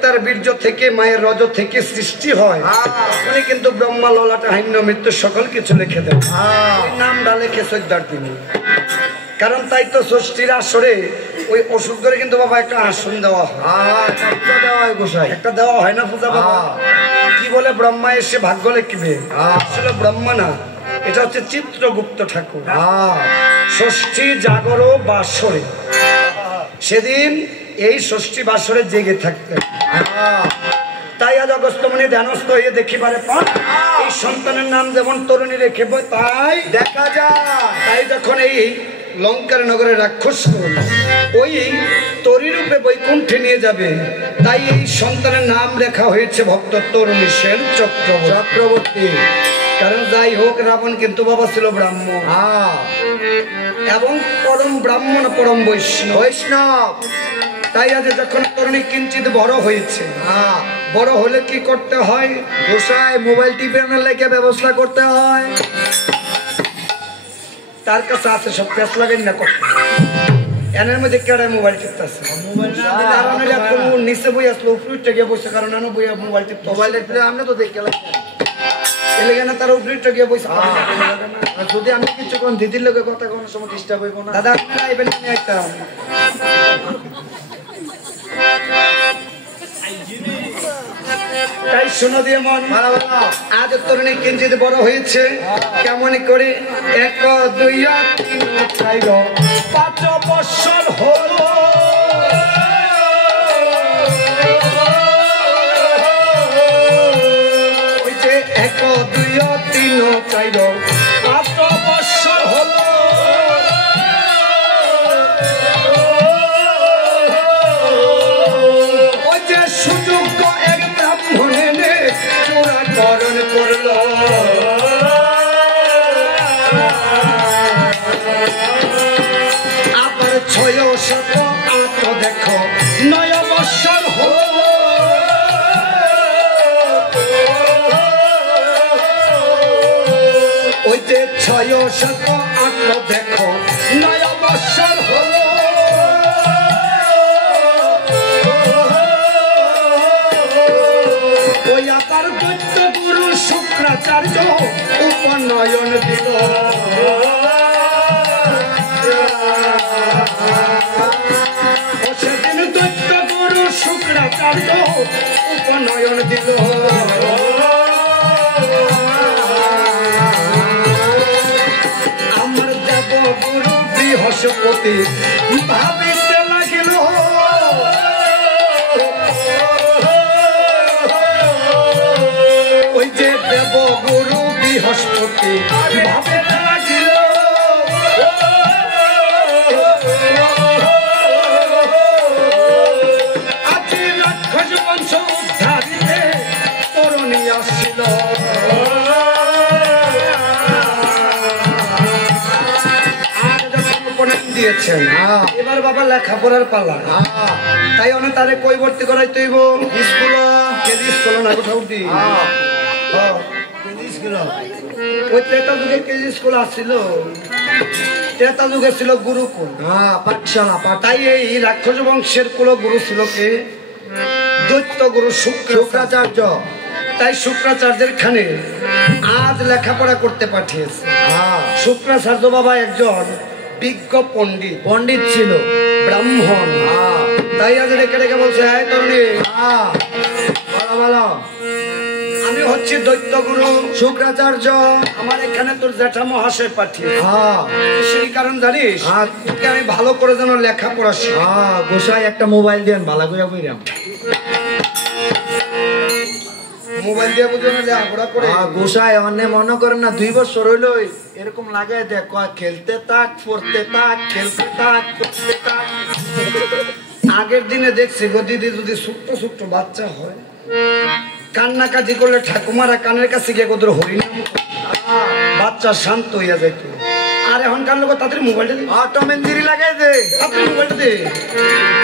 পিতার বীর্য থেকে মায়ের রজ থেকে সৃষ্টি হয় উনি কিন্তু ব্রহ্মা ললাটে হাইন্য মৃত্যু সকল কিছু লিখে দেন নামটা লিখে 14 দিনে কারণ তাই তো ষষ্ঠীর আসরে ওই ওষুধ করে কিন্তু বাবা একটা আসন দেওয়া হয় গোসাই একটা দেওয়া হয় না পূজা বাবা কি বলে ব্রহ্মা এসে ভাগ্য লিখবে আসলে ব্রহ্মা না এটা হচ্ছে চিত্রগুপ্ত ঠাকুর ষষ্ঠী জাগর বাসরে সেদিন এই ষষ্ঠী বাসরে জেগে থাকতেন তাই আজ অগস্ত্যমণি ধ্যানস্থ হয়ে দেখিবারে পর এই সন্তানের নাম যেমন তরুণী রেখে তাই দেখা যায় তাই যখন এই লঙ্কার নগরের রাক্ষস ওই তরিরূপে বৈকুণ্ঠে নিয়ে যাবে তাই এই সন্তানের নাম লেখা হয়েছে ভক্ত তরুণী সেন চক্রবর্তী কারণ যাই হোক রাবণ কিন্তু বাবা ছিল ব্রাহ্মণ এবং পরম ব্রাহ্মণ পরম বৈষ্ণব তাই আজ যখন তরুণী কিঞ্চিত বড় হয়েছে বড় হলে কি করতে হয় গোসাই মোবাইল টিপের লেগে ব্যবস্থা করতে হয় তার কাছে আছে সব প্যাস লাগাই না করতে এনের মধ্যে কেডা মোবাইল টিপতে আছে নিচে বই আসলো উপরে গিয়ে বসে কারণ বইয়া মোবাইল টিপতে মোবাইল আমরা তো দেখে এলাকা না তার উপরে গিয়ে বসে যদি আমি কিছুক্ষণ দিদির লোকের কথা কোনো সময় ডিস্টার্ব হইব না দাদা আপনারা আইবেন আমি আইতাম তাই শোনো দিয়ে মন আজ তরুণী কিঞ্চিত বড় হয়েছে কেমন করে 1 2 3 4 5 বছর হলো ওই যে 1 2 3 4 5 বছর হলো ওই যে সুযোগ্য এক ব্রাহ্মণে চূড়াকরণ করলো আবার 6 দেখো 9 বছর হলো ওই যে 6 দেখো 9 বছর হলো ওই আবার দৈত্য গুরু শুক্রাচার্য উপনয়ন দিল সেদিন দৈত্য গুরু শুক্রাচার্য উপনয়ন দিল আমার দেব গুরু বৃহস্পতি ভাবিতে লাগিল ওই যে দেব গুরু বৃহস্পতি ভাবিতে লাগিল আজি রাক্ষস বংশ উদ্ধারিতে তরুণী আসছিল দিয়েছেন এবার বাবা লেখাপড়ার পালা তাই অনেক তারে কই ভর্তি করাইতে হইব স্কুল স্কুল না কোথাও দি ওই ত্রেতা যুগে কেজি স্কুল আসছিল ত্রেতা যুগে ছিল গুরুকুল পাঠশালা তাই এই রাক্ষস বংশের কুল গুরু ছিল কে দৈত্য গুরু শুক্রাচার্য তাই শুক্রাচার্যের খানে আজ লেখাপড়া করতে পাঠিয়েছে শুক্রাচার্য বাবা একজন বিজ্ঞ পণ্ডিত ছিল ব্রাহ্মণ তাই আজ রেখে রেখে বলছে আমি হচ্ছি দৈত্য গুরু শুক্রাচার্য আমার এখানে তোর জ্যাঠা মহাশয় পাঠিয়ে সেই কারণ জানিস তোকে আমি ভালো করে যেন লেখাপড়া গোসাই একটা মোবাইল দেন ভালো করে বইরাম মোবাইল দিয়ে বুঝে না লেখাপড়া করে গোসাই অন্য মনে করেন না 2 বছর হইলো এরকম লাগাই দেখ খেলতে থাক পড়তে থাক খেলতে থাক পড়তে থাক আগের দিনে দেখছি গো দিদি যদি ছোট্ট ছোট্ট বাচ্চা হয় কান্নাকাটি করলে ঠাকুমারা কানের কাছে গিয়ে কোথাও হরিনাম বাচ্চা শান্ত হইয়া যেত আর এখনকার লোক তাদের মোবাইলটা অটোমেন্দিরি লাগাই দে তাদের মোবাইলটা দে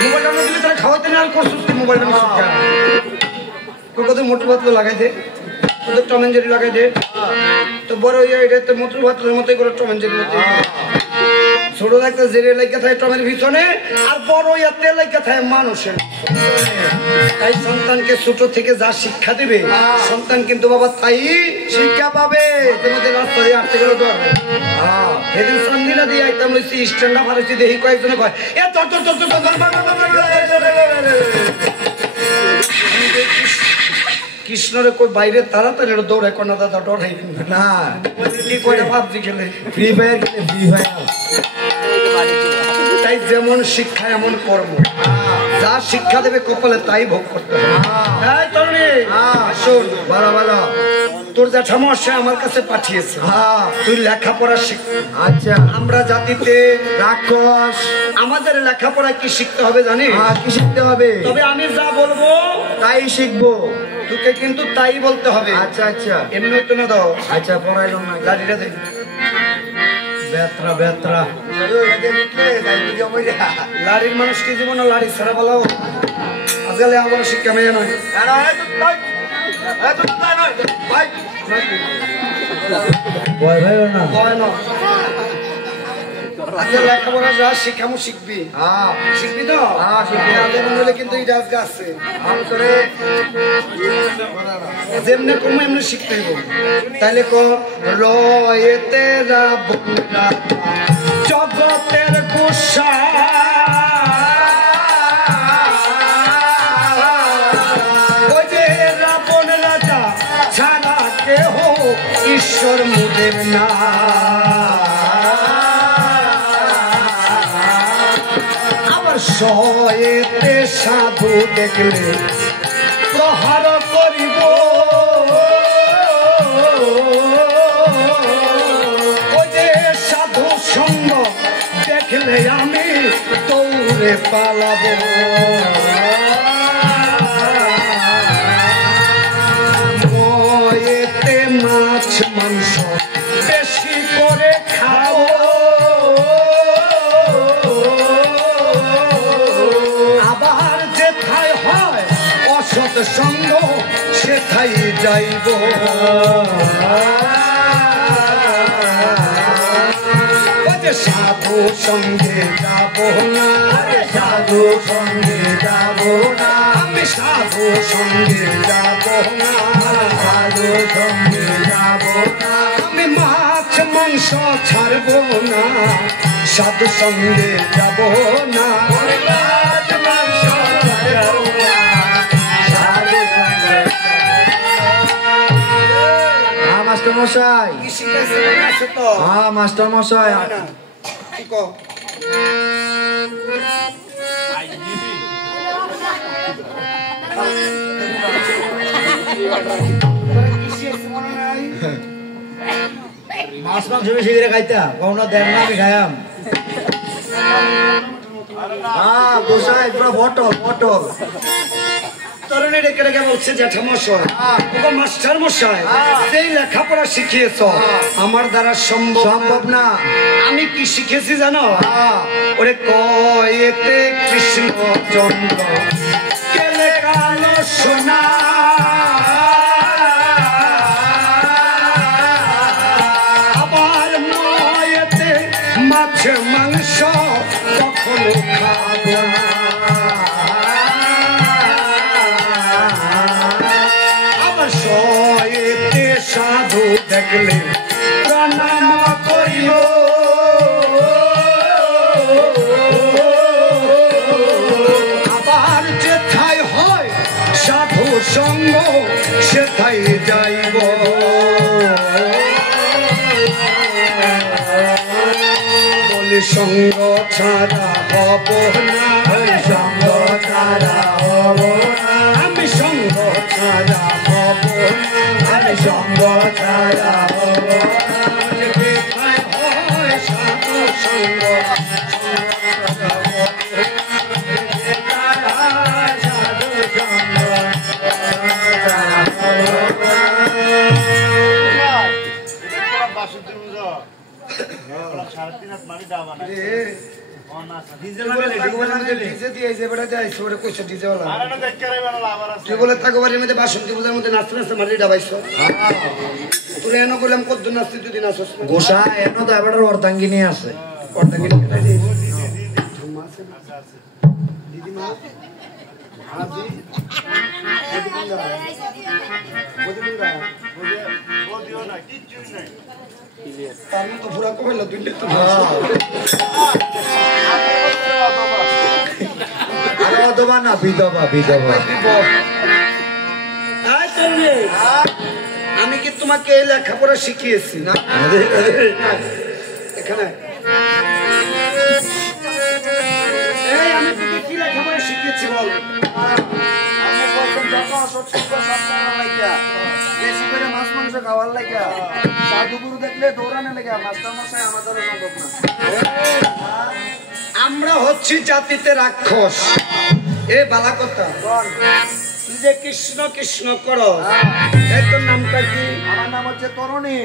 মোবাইলটা না দিলে তারা খাওয়াইতে না আর করছিস মোবাইলটা কোথাও মোটর ভাতলো লাগাই দে ওদের টমেঞ্জেরি লাগাই দে তো বড় হইয়া এটা তো মোটর ভাতলের মতোই করে টমেঞ্জেরি মতো ছোট একটা জেরে লেগে থাকে টমের পিছনে আর বড় হইয়া তেল লেগে থাকে মানুষের তাই সন্তানকে ছোট থেকে যা শিক্ষা দেবে সন্তান কিন্তু বাবা তাই শিক্ষা পাবে। রাস্তা দিয়ে আটতে গেলে তো সেদিন সান্দিনা দিয়ে আইতাম লইছি স্ট্যান্ডা ফারেছি দেখি কয়েকজনে কয় এ তোর কৃষ্ণরে কই বাইরে তাড়াতাড়ি দৌড়ায় কোন দাদা ডরাই না কয়টা ভাবছি খেলে ফ্রি ফায়ার খেলে ফ্রি ফায়ার। তাই যেমন শিক্ষা এমন কর্ম, যা শিক্ষা দেবে কপালে তাই ভোগ করতে হবে। ভালো ভালো তোর জ্যাঠামশাই আমার কাছে পাঠিয়েছে তুই লেখাপড়া শিখ। আচ্ছা আমরা জাতিতে রাক্ষস, আমাদের লেখাপড়া কি শিখতে হবে জানি? কি শিখতে হবে? তবে আমি যা বলবো তাই শিখবো, তোকে কিন্তু তাই বলতে হবে। আচ্ছা আচ্ছা এমনি তো না দাও। আচ্ছা পড়াইলাম না লাঠিটা দেখ বেত্রা বেত্রা লাড়ির মানুষ কি জীবন লাড়ি ছাড়া বলো আজকাল আমার শিক্ষা মেয়ে নয় লেখাপড়া যা শিখামো শিখবি শিখবি তো শিখবি কিন্তু আছে যেমনি কমো এমনি শিখতে হইব। তাইলে রয়েতে জগতের গোসা ওই যে রাবণ রাজা ছাড়া কেহ ঈশ্বর মুদের না। আবার শয়েতে সাধু দেখলে প্রহার করিব, ওই যে সাধু সঙ্গ দেখলে আমি দৌড়ে পালাবো। ময়েতে মাছ মাংস বেশি করে খাও, আবার যেথায় হয় অসৎ সঙ্গ সেথায় যাইব। সাধু সঙ্গে যাব না, সাধু সঙ্গে যাব না, আমি সাধু সঙ্গে যাব না, সাধু সঙ্গে যাব না, আমি মাছ মাংস ছাড়ব না, সাধু সঙ্গে যাব না, মাছ মাংস ছাড়ব না, সাধু সঙ্গে। মাস্টার মশাই মাস্টার মশাই মাছ মাংস বেশি করে খাইতা কখনো দেন না? আমি খাইয়াম গোসাই পুরো বটল বটল তরুণী ডেকে ডেকে বলছে জ্যাঠামশাই মাস্টার মশাই সেই লেখাপড়া শিখিয়েছ আমার দ্বারা সম্ভব না। আমি কি শিখেছি জানো? ওরে কয়েতে কৃষ্ণ চন্দ্র কেলে কালো সোনা, আবার ময়েতে মাছ মাংস কখনো খাবো না, সাধু দেখলে প্রণাম করিও, আবার যেথায় হয় সাধু সঙ্গ সেথায় যাইব। বলি সঙ্গ ছাড়া হব না, সঙ্গ ছাড়া হব না, আমি সঙ্গ ছাড়া হব না, আমি সঙ্গ ছাড়া হব না, যেথায় হয় সাধু সঙ্গ গোসা এনো তো এবার অর্ধাঙ্গিনী আছে দিদিমা তার মতো পুরা কইলো দুইটা তো আর অধবা না বিধবা বিধবা আমি কি তোমাকে এই লেখাপড়া শিখিয়েছি না এখানে এই আমি তোকে কি লেখাপড়া শিখিয়েছি বল বেশি করে মাছ মাংস খাওয়ার লাগা সাধু গুরু দেখলে দৌড়ানো লাগা মাস্টার মশাই আমাদের সম্ভব না আমরা হচ্ছি জাতিতে রাক্ষস এ বালা কথা তুই যে কৃষ্ণ কৃষ্ণ করো এই তোর নামটা কি আমার নাম হচ্ছে তরুণী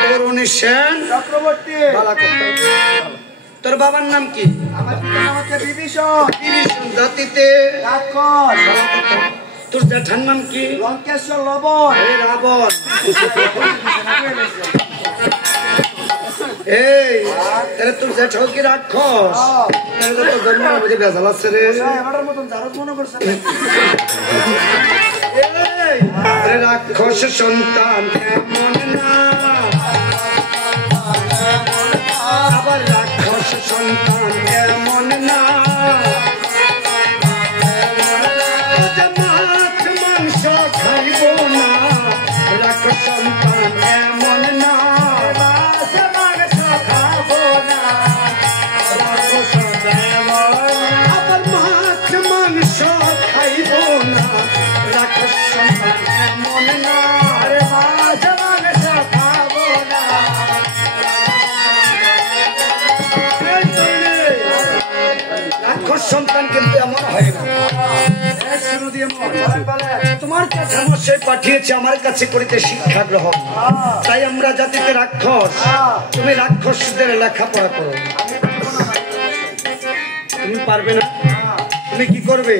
তরুণী সেন চক্রবর্তী বালা কথা তোর বাবার নাম কি আমার নাম হচ্ছে বিভীষণ বিভীষণ জাতিতে রাক্ষস বালা কথা তোর জ্যাঠার নাম কি লঙ্কেশ্বর লবণ এই রাবণ এই তাহলে তোর জ্যাঠাও কি রাক্ষস তাহলে তো জন্ম বুঝে বেজাল আছে রে এবারের মতন জারজ মনে করছে এই রাক্ষস সন্তান এমন না আবার রাক্ষস সন্তান এমন না সন্তান এমন না আবার মাছ মাংস খাইব না রাক্ষস সন্তান এমন না মাছ মাংস খাবো না রাক্ষস সন্তান কিন্তু এমন হয় না তোমার কাছে সে পাঠিয়েছে আমার কাছে করিতে শিক্ষা গ্রহণ তাই আমরা জাতিতে রাক্ষস তুমি রাক্ষসদের লেখাপড়া করো তুমি পারবে না তুমি কি করবে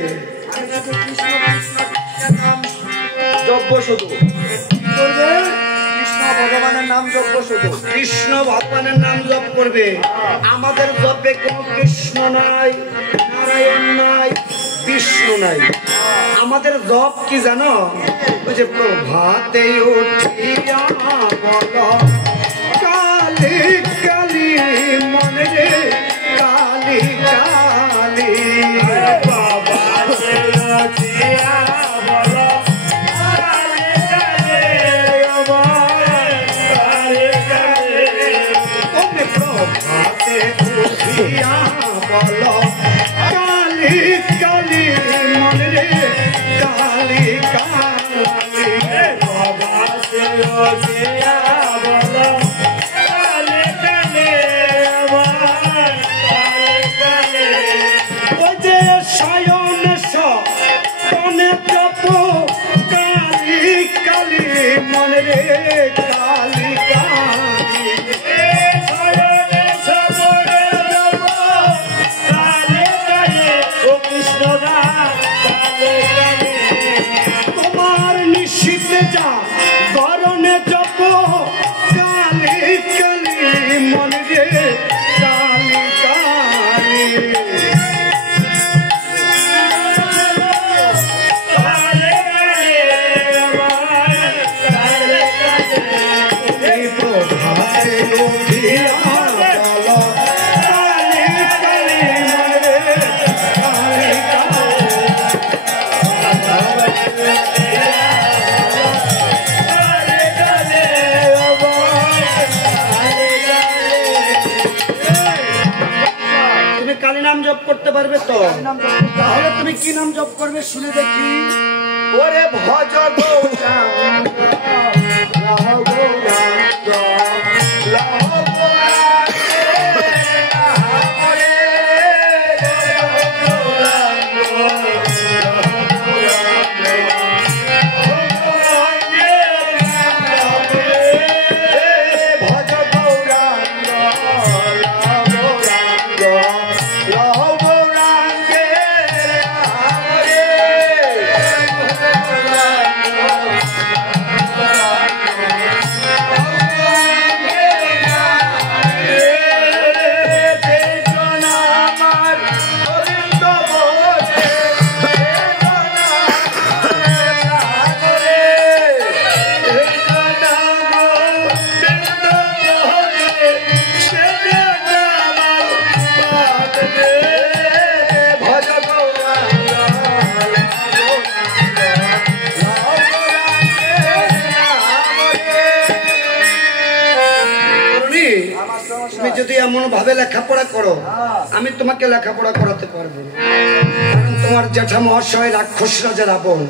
যজ্ঞ শুধু কি করবে কৃষ্ণ ভগবানের নাম যজ্ঞ শুধু কৃষ্ণ ভগবানের নাম জপ করবে আমাদের জপে কোনো কৃষ্ণ নাই নারায়ণ নাই বিষ্ণু নাই আমাদের জপ কি জানো ওই যে প্রভাতে উঠিয়া বলো কালী কালী মনে রে কালী কালী প্রভাতে উঠিয়া বলো কালী কালী কালী কালী ওমে প্রভাতে উঠিয়া বলো কালী কালী মনে রে কালী কালী বাবা সে ওজিয়া বলো কালী কালী আমার কালী কালী ও যে সায়ন সনে জপ কালী কালী মনে রে কালী কালী তোমার নিশ্চিতে যা করণে জপ কালী কালী মনে রে কালী কালী প্রভাতে উঠিয়া বলো কালী কালী মনে রে কালী তুমি কালী নাম জপ করতে পারবে তো তাহলে তুমি কি নাম জপ করবে শুনে দেখি ওরে ভজ গৌরাঙ্গ এমন ভাবে লেখাপড়া করো, আমি তোমাকে লেখাপড়া করাতে পারবো না। কারণ তোমার জ্যাঠা মহাশয় রাক্ষস রাজা রাবণ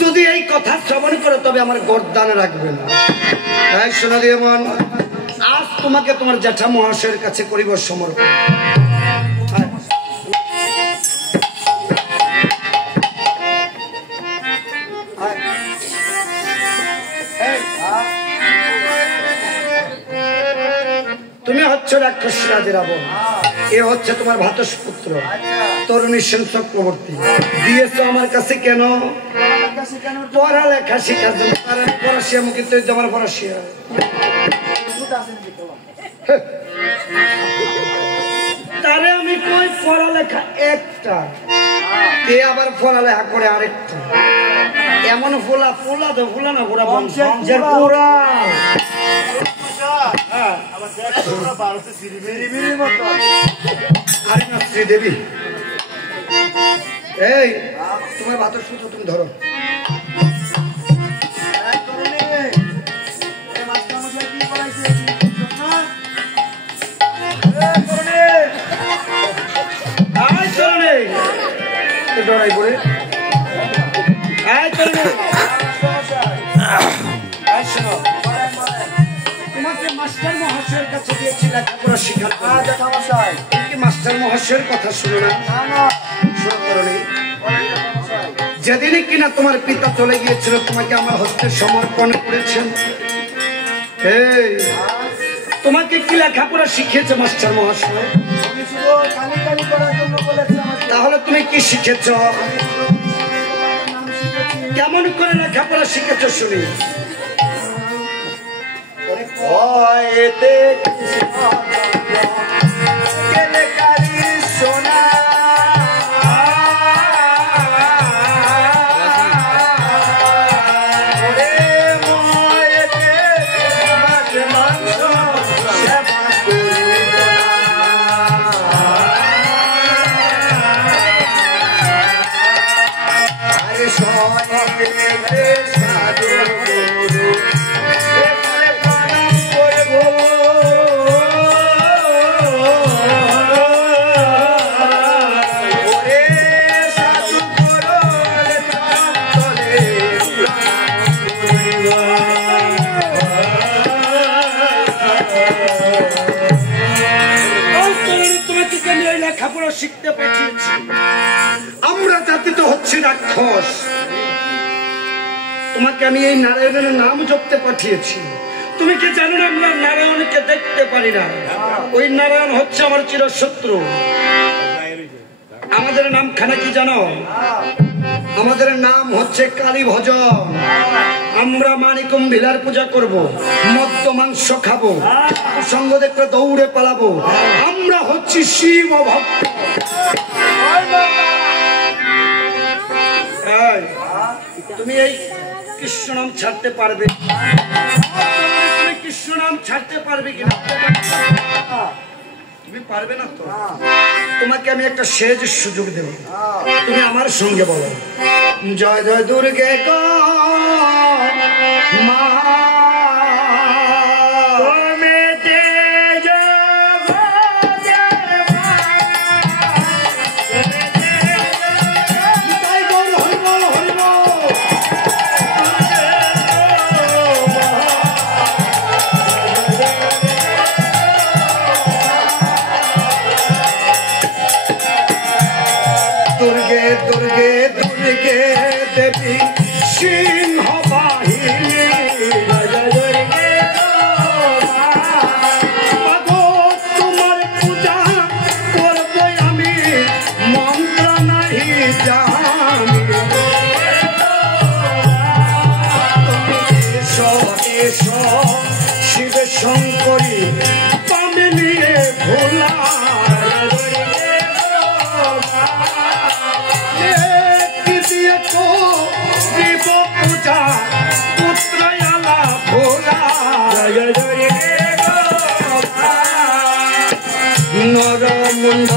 যদি এই কথা শ্রবণ করে তবে আমার গর্দানে রাখবে না। তাই শোনা দিয়ে মন, আজ তোমাকে তোমার জ্যাঠা মহাশয়ের কাছে করিব সমর্পণ। তুমি হচ্ছে রাক্ষস রাজা রাবণ, এ হচ্ছে তোমার ভাতস পুত্র তরুণী সেন চক্রবর্তী। দিয়েছ আমার কাছে কেন? পড়ালেখা শেখার জন্য। পড়াশিয়া মুখে তো আমার পড়াশিয়া, তারে আমি কই পড়ালেখা একটা, কে আবার পড়ালেখা করে আরেকটা। এমন ফোলা ফোলা তো ফোলা না পুরা বংশের পুরা। আরে না শ্রীদেবী, এই তোমার ভাতর সূত্র তুমি ধরো। ডরাই বলে তোমাকে মাস্টার মহাশয়ের কাছে দিয়েছি লেখাপড়া শিখার। মাস্টার মহাশয়ের কথা শুনো না? যেদিনে কিনা তোমার পিতা চলে গিয়েছিল তোমাকে আমার হস্তে সমর্পণ করেছেন। এই তোমাকে কি লেখাপড়া শিখিয়েছে মাস্টার মহাশয়? তাহলে তুমি কি শিখেছ? কেমন করে লেখাপড়া শিখেছ শুনি? শিখতে পাঠিয়েছি। আমরা জাতি তো হচ্ছে রাক্ষস, তোমাকে আমি এই নারায়ণের নাম জপতে পাঠিয়েছি। তুমি কি জানো না আমরা নারায়ণকে দেখতে পারি না? ওই নারায়ণ হচ্ছে আমার চিরশত্রু। আমাদের নাম খানা কি জানো? আমাদের নাম হচ্ছে কালী ভজন। আমরা মানিকম ভিলার পূজা করব, মদ্য মাংস খাবো, সঙ্গ দেখলে দৌড়ে পালাবো। আমরা হচ্ছি শিব ভক্ত। তুমি এই কৃষ্ণ নাম ছাড়তে পারবে? তুমি কৃষ্ণ নাম ছাড়তে পারবে কিনা? তুমি পারবে না তো। তোমাকে আমি একটা শেষ সুযোগ দেব, তুমি আমার সঙ্গে বলো জয় জয় দুর্গে গো মা। দেবী সিংহ বাহিনী তোমার পূজা করব আমি, মন্ত্র নাহি জানি। এসো শিব শঙ্করী পামে নিয়ে ভোলা। নর মুন্ড